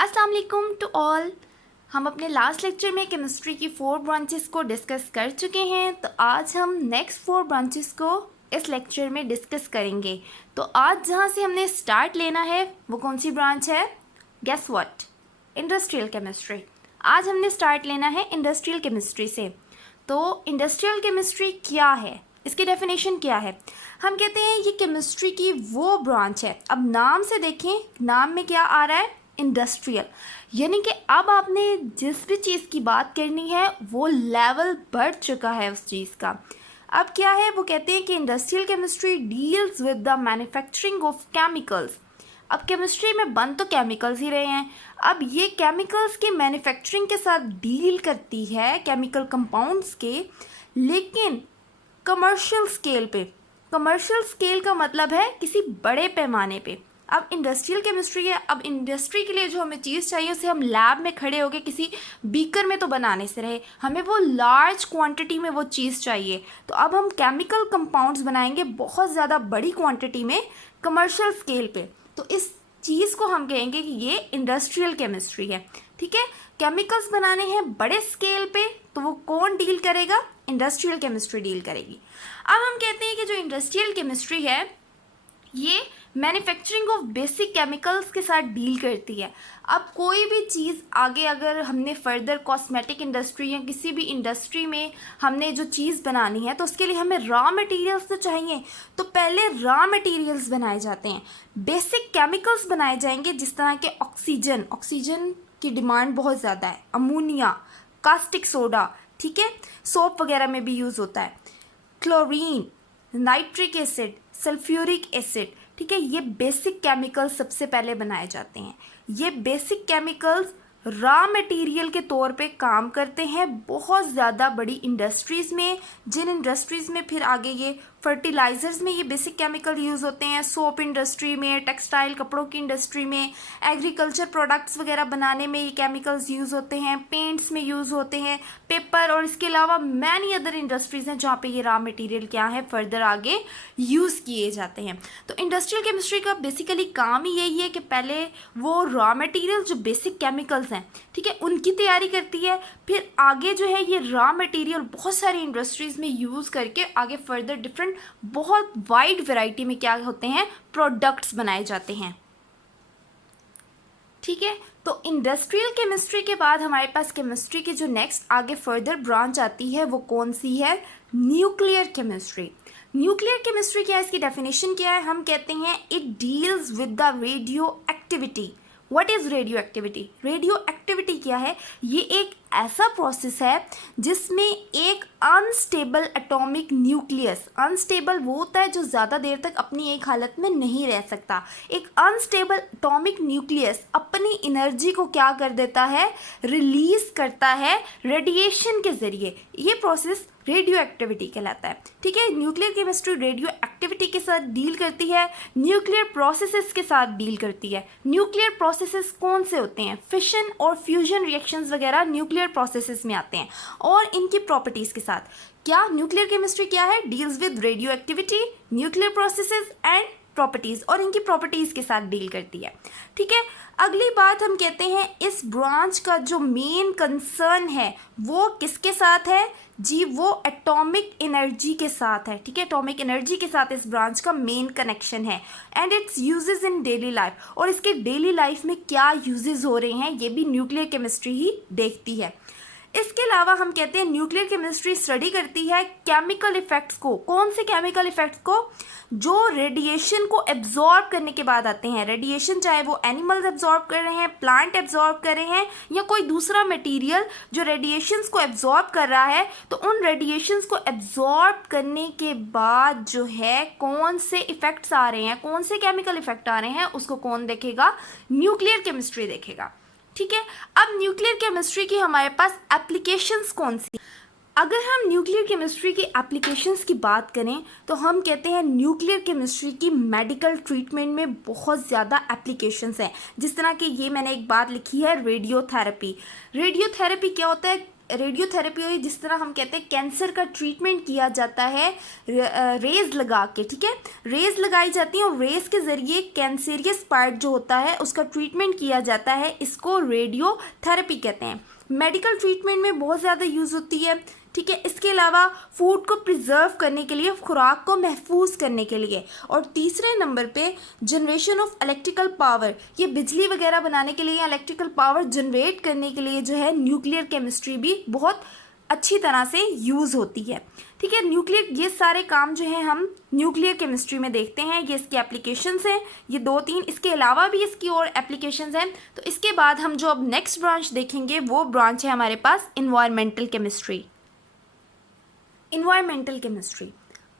अस्सलाम वालेकुम to all. हम अपने लास्ट लेक्चर में केमिस्ट्री की 4 ब्रांचेस को डिस्कस कर चुके हैं, तो आज हम नेक्स्ट 4 ब्रांचेस को इस लेक्चर में डिस्कस करेंगे। तो आज जहाँ से हमने स्टार्ट लेना है वो कौन सी ब्रांच है? Guess what? Industrial chemistry. आज हमने स्टार्ट लेना है इंडस्ट्रियल केमिस्ट्री से। तो इंडस्ट्रियल केमिस्ट्री क्या है, इसकी डेफिनेशन क्या है? हम कहते हैं ये केमिस्ट्री की वो ब्रांच है। अब नाम से देखें, नाम में क्या आ रहा है? इंडस्ट्रियल। यानी कि अब आपने जिस भी चीज़ की बात करनी है वो लेवल बढ़ चुका है उस चीज़ का। अब क्या है, वो कहते हैं कि industrial chemistry deals with the manufacturing of chemicals. अब केमिस्ट्री में बन तो केमिकल्स ही रहे हैं, अब ये केमिकल्स की मैन्युफैक्चरिंग के साथ डील करती है, केमिकल कंपाउंड्स के, लेकिन कमर्शियल स्केल पे। कमर्शियल स्केल का मतलब है किसी बड़े पैमाने पे। अब इंडस्ट्रियल केमिस्ट्री है, अब इंडस्ट्री के लिए जो हमें चीज़ चाहिए उसे हम लैब में खड़े होकर किसी बीकर में तो बनाने से रहे, हमें वो लार्ज क्वांटिटी में वो चीज़ चाहिए। तो अब हम केमिकल कंपाउंड्स बनाएंगे बहुत ज़्यादा बड़ी क्वांटिटी में, कमर्शियल स्केल पे। तो इस चीज़ को हम कहेंगे कि ये इंडस्ट्रियल केमिस्ट्री है। ठीक है, केमिकल्स बनाने हैं बड़े स्केल पे, तो वो कौन डील करेगा? इंडस्ट्रियल केमिस्ट्री डील करेगी। अब हम कहते हैं कि जो इंडस्ट्रियल केमिस्ट्री है ये मैन्युफैक्चरिंग ऑफ बेसिक केमिकल्स के साथ डील करती है। अब कोई भी चीज़ आगे अगर हमने फर्दर कॉस्मेटिक इंडस्ट्री या किसी भी इंडस्ट्री में हमने जो चीज़ बनानी है तो उसके लिए हमें रॉ मटेरियल्स तो चाहिए। तो पहले रॉ मटेरियल्स बनाए जाते हैं, बेसिक केमिकल्स बनाए जाएंगे, जिस तरह के ऑक्सीजन। ऑक्सीजन की डिमांड बहुत ज़्यादा है, अमोनिया, कास्टिक सोडा, ठीक है, सोप वगैरह में भी यूज़ होता है, chlorine, nitric acid, sulphuric acid. ठीक है, ये बेसिक केमिकल्स सबसे पहले बनाए जाते हैं। ये बेसिक केमिकल्स रॉ मटेरियल के तौर पे काम करते हैं बहुत ज़्यादा बड़ी इंडस्ट्रीज़ में, जिन इंडस्ट्रीज़ में फिर आगे ये फर्टिलाइज़र्स में ये बेसिक केमिकल यूज़ होते हैं, सोप इंडस्ट्री में, टेक्सटाइल कपड़ों की इंडस्ट्री में, एग्रीकल्चर प्रोडक्ट्स वगैरह बनाने में ये केमिकल्स यूज़ होते हैं, पेंट्स में यूज़ होते हैं, पेपर, और इसके अलावा मैनी अदर इंडस्ट्रीज़ हैं जहाँ पे ये रॉ मटेरियल क्या है फर्दर आगे यूज़ किए जाते हैं। तो इंडस्ट्रियल केमिस्ट्री का बेसिकली काम ही यही है कि पहले वो रॉ मटेरियल जो बेसिक केमिकल्स हैं, ठीक है, उनकी तैयारी करती है, फिर आगे जो है ये रॉ मटेरियल बहुत सारी इंडस्ट्रीज़ में यूज़ करके आगे फर्दर डिफरेंट बहुत वाइड वैरायटी में क्या होते हैं, प्रोडक्ट्स बनाए जाते हैं। ठीक है, तो इंडस्ट्रियल केमिस्ट्री के बाद हमारे पास केमिस्ट्री की जो नेक्स्ट आगे फर्दर ब्रांच आती है वो कौन सी है? Nuclear chemistry. न्यूक्लियर केमिस्ट्री क्या है, इसकी डेफिनेशन क्या है? हम कहते हैं it deals with the radio activity. What is radio activity? Radio activity क्या है? ये एक ऐसा प्रोसेस है जिसमें एक अनस्टेबल एटॉमिक न्यूक्लियस, अनस्टेबल वो होता है जो ज़्यादा देर तक अपनी एक हालत में नहीं रह सकता, एक अनस्टेबल एटॉमिक न्यूक्लियस अपनी एनर्जी को क्या कर देता है? रिलीज करता है रेडिएशन के ज़रिए। ये प्रोसेस रेडियो एक्टिविटी कहलाता है। ठीक है, न्यूक्लियर केमिस्ट्री रेडियो एक्टिविटी के साथ डील करती है, न्यूक्लियर प्रोसेसेस के साथ डील करती है। न्यूक्लियर प्रोसेसेस कौन से होते हैं? फिशन और फ्यूजन रिएक्शंस वगैरह न्यूक्लियर प्रोसेसेस में आते हैं, और इनकी प्रॉपर्टीज़ के साथ। क्या न्यूक्लियर केमिस्ट्री क्या है? Deals with radio activity, nuclear processes and properties, और इनकी प्रॉपर्टीज़ के साथ डील करती है। ठीक है, अगली बात हम कहते हैं इस ब्रांच का जो मेन कंसर्न है वो किसके साथ है जी? वो एटॉमिक एनर्जी के साथ है। ठीक है, एटॉमिक एनर्जी के साथ इस ब्रांच का मेन कनेक्शन है, and it's uses in daily life, और इसके डेली लाइफ में क्या यूजेस हो रहे हैं ये भी न्यूक्लियर केमिस्ट्री ही देखती है। इसके अलावा हम कहते हैं न्यूक्लियर केमिस्ट्री स्टडी करती है केमिकल इफेक्ट्स को। कौन से केमिकल इफेक्ट्स को? जो रेडिएशन को एब्जॉर्ब करने के बाद आते हैं। रेडिएशन चाहे वो एनिमल्स एब्जॉर्ब कर रहे हैं, प्लांट एब्जॉर्ब कर रहे हैं, या कोई दूसरा मटेरियल जो रेडिएशंस को एब्जॉर्ब कर रहा है, तो उन रेडिएशंस को एब्जॉर्ब करने के बाद जो है कौन से इफेक्ट्स आ रहे हैं, कौन से केमिकल इफेक्ट आ रहे हैं, उसको कौन देखेगा? न्यूक्लियर केमिस्ट्री देखेगा। ठीक है, अब न्यूक्लियर केमिस्ट्री की हमारे पास एप्लीकेशंस कौन सी? अगर हम न्यूक्लियर केमिस्ट्री की एप्लीकेशंस की बात करें तो हम कहते हैं न्यूक्लियर केमिस्ट्री की मेडिकल ट्रीटमेंट में बहुत ज़्यादा एप्लीकेशंस हैं। जिस तरह कि ये मैंने एक बात लिखी है, रेडियोथेरेपी। रेडियोथेरेपी क्या होता है? रेडियोथेरेपी हुई, जिस तरह हम कहते हैं कैंसर का ट्रीटमेंट किया जाता है रेज लगा के, ठीक है, रेज लगाई जाती है और रेज के ज़रिए कैंसरियस पार्ट जो होता है उसका ट्रीटमेंट किया जाता है, इसको रेडियोथेरेपी कहते हैं। मेडिकल ट्रीटमेंट में बहुत ज़्यादा यूज़ होती है, ठीक है। इसके अलावा फूड को प्रिजर्व करने के लिए, खुराक को महफूज करने के लिए। और तीसरे नंबर पे जनरेशन ऑफ इलेक्ट्रिकल पावर, ये बिजली वगैरह बनाने के लिए, इलेक्ट्रिकल पावर जनरेट करने के लिए जो है न्यूक्लियर केमिस्ट्री भी बहुत अच्छी तरह से यूज़ होती है, ठीक है। न्यूक्लियर, ये सारे काम जो है हम न्यूक्लियर केमिस्ट्री में देखते हैं, ये इसकी एप्लीकेशंस हैं, ये 2-3, इसके अलावा भी इसकी और एप्लीकेशंस हैं। तो इसके बाद हम जो अब नेक्स्ट ब्रांच देखेंगे वो ब्रांच है हमारे पास इन्वायरमेंटल केमिस्ट्री। इन्वायरमेंटल केमिस्ट्री,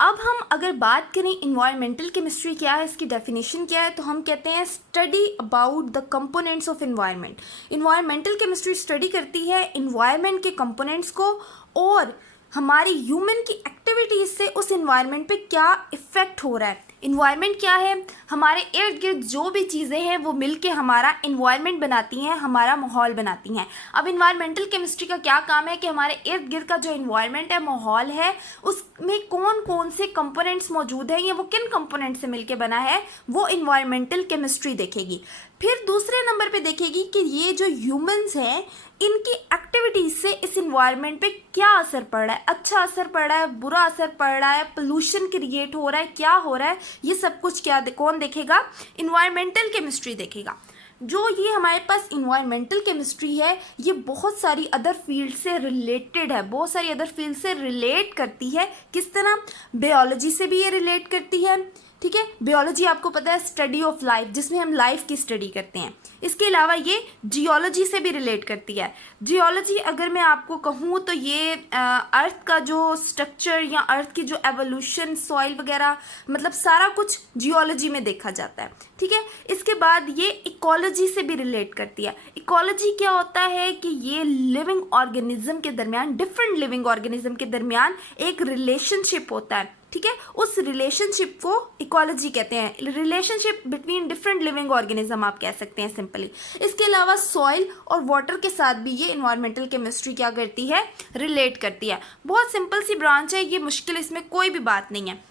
अब हम अगर बात करें इन्वायरमेंटल केमिस्ट्री क्या है, इसकी डेफिनेशन क्या है, तो हम कहते हैं study about the components of environment. Environmental chemistry study करती है इन्वायरमेंट के कंपोनेंट्स को और हमारी ह्यूमन की एक्टिविटीज़ से उस इन्वायरमेंट पे क्या इफ़ेक्ट हो रहा है। इन्वायरमेंट क्या है, हमारे इर्द गिर्द जो भी चीज़ें हैं वो मिलके हमारा इन्वायरमेंट बनाती हैं, हमारा माहौल बनाती हैं। अब इन्वायरमेंटल केमिस्ट्री का क्या काम है कि हमारे इर्द गिर्द का जो इन्वायरमेंट है, माहौल है, उसमें कौन कौन से कंपोनेंट्स मौजूद हैं या वो किन कंपोनेंट से मिलके बना है, वो इन्वायरमेंटल केमिस्ट्री देखेगी। फिर दूसरे नंबर पे देखेगी कि ये जो ह्यूमंस हैं इनकी एक्टिविटीज़ से इस इन्वायरमेंट पे क्या असर पड़ रहा है, अच्छा असर पड़ रहा है, बुरा असर पड़ रहा है, पोल्यूशन क्रिएट हो रहा है, क्या हो रहा है, ये सब कुछ कौन देखेगा, इन्वायरमेंटल केमिस्ट्री देखेगा। जो ये हमारे पास इन्वायरमेंटल केमिस्ट्री है ये बहुत सारी अदर फील्ड से रिलेटेड है, बहुत सारी अदर फील्ड से रिलेट करती है। किस तरह, बायोलॉजी से भी ये रिलेट करती है, ठीक है। बायोलॉजी आपको पता है स्टडी ऑफ लाइफ, जिसमें हम लाइफ की स्टडी करते हैं। इसके अलावा ये जियोलॉजी से भी रिलेट करती है। जियोलॉजी अगर मैं आपको कहूँ तो ये अर्थ का जो स्ट्रक्चर या अर्थ की जो एवोल्यूशन, सॉइल वगैरह, मतलब सारा कुछ जियोलॉजी में देखा जाता है, ठीक है। इसके बाद ये इकोलॉजी से भी रिलेट करती है। इकोलॉजी क्या होता है कि ये लिविंग ऑर्गेनिज्म के दरमियान, डिफरेंट लिविंग ऑर्गेनिज्म के दरमियान एक रिलेशनशिप होता है, ठीक है। उस रिलेशनशिप को इकोलॉजी कहते हैं, relationship between different living organism आप कह सकते हैं सिंपली। इसके अलावा सॉइल और वाटर के साथ भी ये इन्वायरमेंटल केमिस्ट्री क्या करती है, रिलेट करती है। बहुत सिंपल सी ब्रांच है ये, मुश्किल इसमें कोई भी बात नहीं है।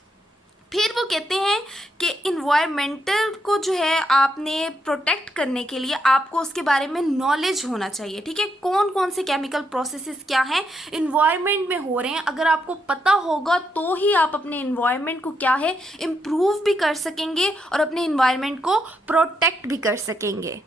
फिर वो कहते हैं कि इन्वायरमेंटल को जो है आपने प्रोटेक्ट करने के लिए आपको उसके बारे में नॉलेज होना चाहिए, ठीक है। कौन कौन से केमिकल प्रोसेसेस क्या हैं इन्वायरमेंट में हो रहे हैं, अगर आपको पता होगा तो ही आप अपने इन्वायरमेंट को क्या है इम्प्रूव भी कर सकेंगे और अपने इन्वायरमेंट को प्रोटेक्ट भी कर सकेंगे।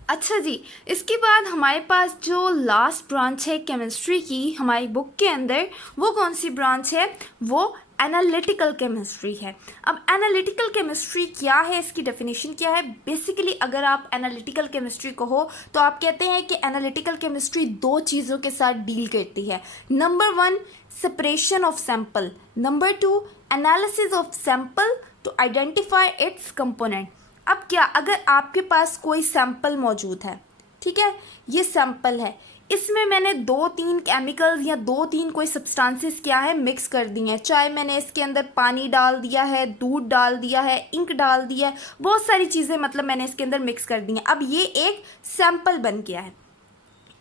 अच्छा जी, इसके बाद हमारे पास जो लास्ट ब्रांच है केमिस्ट्री की हमारी बुक के अंदर, वो कौन सी ब्रांच है, वो एनालिटिकल केमिस्ट्री है। अब एनालिटिकल केमिस्ट्री क्या है, इसकी डेफिनेशन क्या है। बेसिकली अगर आप एनालिटिकल केमिस्ट्री कहो तो आप कहते हैं कि एनालिटिकल केमिस्ट्री 2 चीज़ों के साथ डील करती है। Number 1 separation of sample, number 2 analysis of sample to identify its component. अब क्या, अगर आपके पास कोई सैंपल मौजूद है, ठीक है, ये सैंपल है, इसमें मैंने 2-3 केमिकल्स या 2-3 कोई सब्सटेंसेस क्या है मिक्स कर दी हैं, चाहे मैंने इसके अंदर पानी डाल दिया है, दूध डाल दिया है, इंक डाल दिया है, बहुत सारी चीज़ें मतलब मैंने इसके अंदर मिक्स कर दी हैं। अब ये एक सैंपल बन गया है।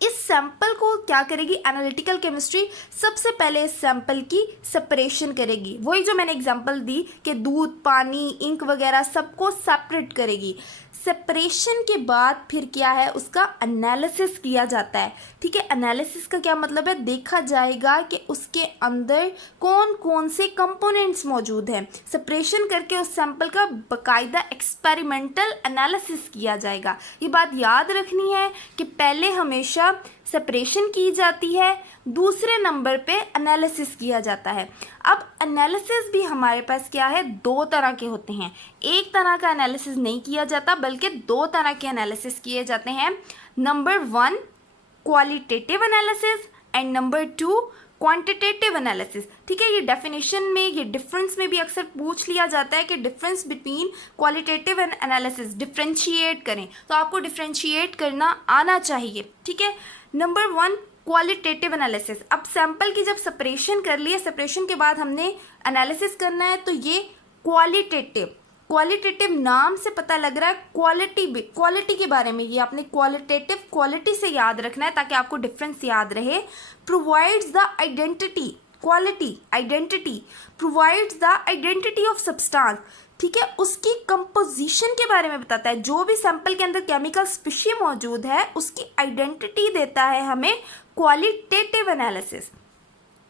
इस सैंपल को क्या करेगी एनालिटिकल केमिस्ट्री, सबसे पहले इस सैंपल की सेपरेशन करेगी। वही जो मैंने एग्जांपल दी कि दूध, पानी, इंक वगैरह सबको सेपरेट करेगी। सेपरेशन के बाद फिर क्या है, उसका एनालिसिस किया जाता है, ठीक है। एनालिसिस का क्या मतलब है, देखा जाएगा कि उसके अंदर कौन कौन से कंपोनेंट्स मौजूद हैं। सेपरेशन करके उस सैंपल का बाकायदा एक्सपेरिमेंटल एनालिसिस किया जाएगा। ये बात याद रखनी है कि पहले हमेशा सेपरेशन की जाती है, दूसरे नंबर पे एनालिसिस किया जाता है। अब एनालिसिस भी हमारे पास क्या है, 2 तरह के होते हैं। एक तरह का एनालिसिस नहीं किया जाता बल्कि 2 तरह के एनालिसिस किए जाते हैं। Number 1 qualitative analysis and number 2 quantitative analysis, ठीक है। ये डेफिनेशन में, ये डिफरेंस में भी अक्सर पूछ लिया जाता है कि difference between qualitative and analysis, differentiate करें, तो आपको डिफ्रेंशिएट करना आना चाहिए, ठीक है। Number 1 qualitative analysis. अब सैंपल की जब सेपरेशन कर लिया, सेपरेशन के बाद हमने एनालिसिस करना है, तो ये क्वालिटेटिव क्वालिटेटिव नाम से पता लग रहा है क्वालिटी के बारे में, ये आपने क्वालिटेटिव क्वालिटी से याद रखना है ताकि आपको डिफरेंस याद रहे। Provides the identity, quality identity, provides the identity of substance, ठीक है, उसकी कंपोजिशन के बारे में बताता है। जो भी सैंपल के अंदर केमिकल स्पीशी मौजूद है उसकी आइडेंटिटी देता है हमें क्वालिटेटिव एनालिसिस।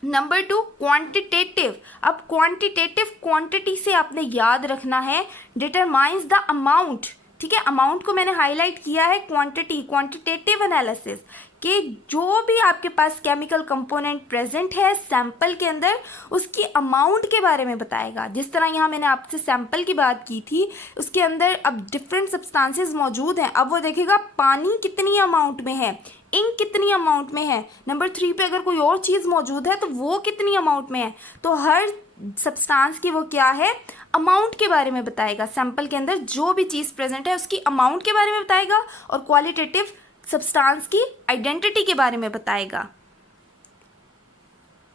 Number 2 quantitative. अब क्वांटिटेटिव क्वांटिटी से आपने याद रखना है, डिटरमाइंस द अमाउंट, ठीक है, अमाउंट को मैंने हाईलाइट किया है। क्वांटिटी क्वांटिटेटिव एनालिसिस कि जो भी आपके पास केमिकल कंपोनेंट प्रेजेंट है सैंपल के अंदर उसकी अमाउंट के बारे में बताएगा। जिस तरह यहाँ मैंने आपसे सैंपल की बात की थी, उसके अंदर अब डिफरेंट सब्सटेंसेस मौजूद हैं, अब वो देखेगा पानी कितनी अमाउंट में है, इंक कितनी अमाउंट में है। नंबर 3 पे अगर कोई और चीज़ मौजूद है तो वो कितनी अमाउंट में है। तो हर सब्सटेंस की वो क्या है, अमाउंट के बारे में बताएगा। सैंपल के अंदर जो भी चीज़ प्रेजेंट है उसकी अमाउंट के बारे में बताएगा और क्वालिटेटिव सब्सटेंस की आइडेंटिटी के बारे में बताएगा।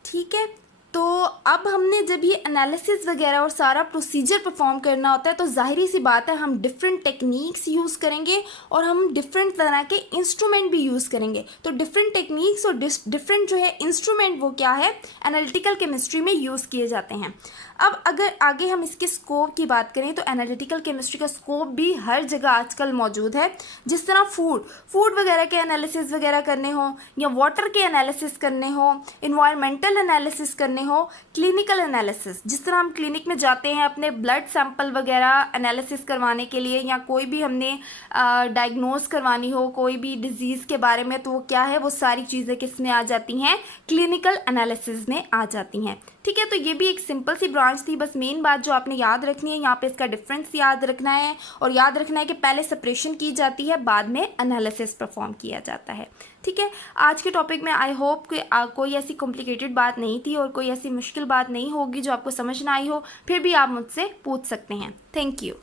ठीक है, तो अब हमने जब ये एनालिसिस वगैरह और सारा प्रोसीजर परफॉर्म करना होता है तो जाहिर सी बात है हम डिफरेंट टेक्निक्स यूज़ करेंगे और हम डिफरेंट तरह के इंस्ट्रूमेंट भी यूज़ करेंगे। तो डिफरेंट टेक्निक्स और डिफरेंट जो है इंस्ट्रूमेंट वो क्या है, एनालिटिकल केमिस्ट्री में यूज़ किए जाते हैं। अब अगर आगे हम इसके स्कोप की बात करें तो एनालिटिकल केमिस्ट्री का स्कोप भी हर जगह आजकल मौजूद है। जिस तरह फूड वगैरह के एनालिसिस वगैरह करने हो या वाटर के एनालिसिस करने हो, इन्वायरमेंटल एनालिसिस करने हो, क्लिनिकल एनालिसिस, जिस तरह हम क्लिनिक में जाते हैं अपने ब्लड सैंपल वगैरह एनालिसिस करवाने के लिए या कोई भी हमने डायग्नोज करवानी हो कोई भी डिजीज़ के बारे में, तो वो क्या है, वो सारी चीज़ें किस में आ जाती हैं, क्लिनिकल एनालिसिस में आ जाती हैं। ठीक है, तो ये भी एक सिंपल सी ब्रांच थी। बस मेन बात जो आपने याद रखनी है यहाँ पे इसका डिफरेंस याद रखना है और याद रखना है कि पहले सेपरेशन की जाती है बाद में एनालिसिस परफॉर्म किया जाता है। ठीक है, आज के टॉपिक में आई होप कि कोई ऐसी कॉम्प्लिकेटेड बात नहीं थी और कोई ऐसी मुश्किल बात नहीं होगी जो आपको समझ ना आई हो, फिर भी आप मुझसे पूछ सकते हैं। Thank you.